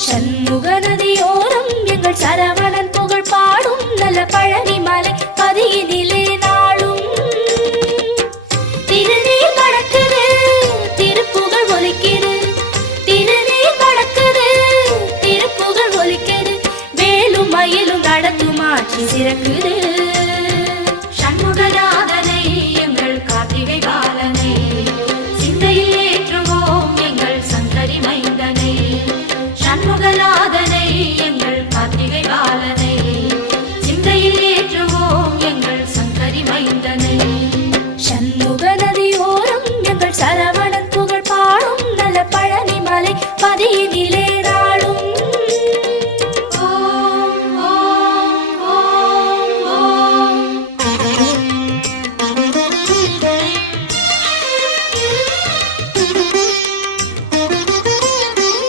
சண்முக நதியோரம் எங்கள் சரவணன் புகழ் பாடும் நல்ல பழனி மலை பதியினிலே நாளும் திருநீர் நடக்குது திருப்புகழ் ஒலிக்குது திருநீர் நடக்குது திருப்புகழ் ஒலிக்குது வேலும் மயிலும் நடத்தும் ஆட்சி சிறக்குது சண்முகநாதனை எங்கள் கார்த்திகை பாலனை சிந்தையில் ஏற்றுவோம் எங்கள் சங்கரி மைந்தனை சண்முகநாதனை எங்கள் கார்த்திகை பாலனை சிந்தையில் ஏற்றுவோம் எங்கள் சங்கரி மைந்தனை சண்முக நதியோரம் எங்கள் சரவணன் புகழ் பாடும் நல்ல பழனி மலை பதியினிலே